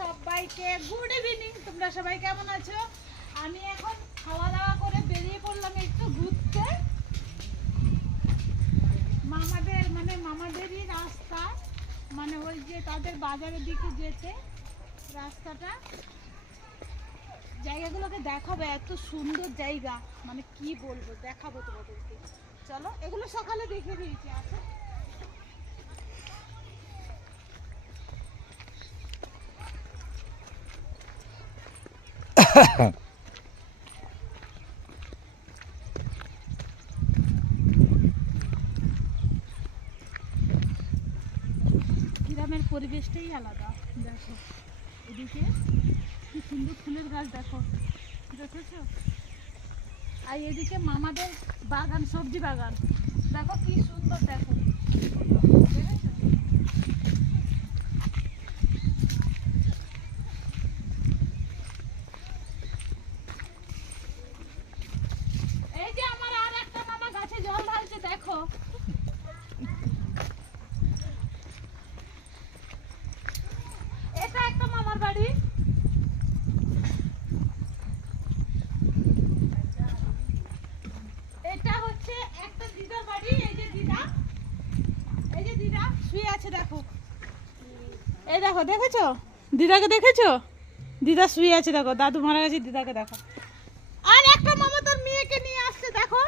সবাইকে good evening. তোমরা সবাই কেমন আছো? আমি এখন খাওয়া দাওয়া করে বেরিয়ে পড়লাম একটু ঘুরতে। মামাদেরই রাস্তা, মানে ওই যে তাদের বাজারের দিকে যেতে রাস্তাটা, জায়গাগুলোকে দেখাবো। এত সুন্দর জায়গা, মানে কি বলবো, দেখাবো তোমাদেরকে। চলো, এগুলো সকালে দেখে দিয়েছি। আচ্ছা, গ্রামের পরিবেশটাই আলাদা। দেখো এদিকে কি সুন্দর ফুলের গাছ, দেখো, দেখেছো? আর এদিকে মামাদের বাগান, সবজি বাগান, দেখো কি সুন্দর, দেখো, দেখেছো? এই যে আমার আর একটা মামা গাছে জল ঢালছে, দেখো। এটা একটা মামার বাড়ি। এটা হচ্ছে একটা দিদার বাড়ি। এই যে দিদা, এই যে দিদা শুয়ে আছে, দেখো। এই দেখো, দেখেছো দিদাকে? দেখেছো? দিদা শুয়ে আছে, দেখো। দাদু মারা গেছে, দিদাকে দেখো। আর একটা মামা তার মেয়েকে নিয়ে আসছে, দেখো।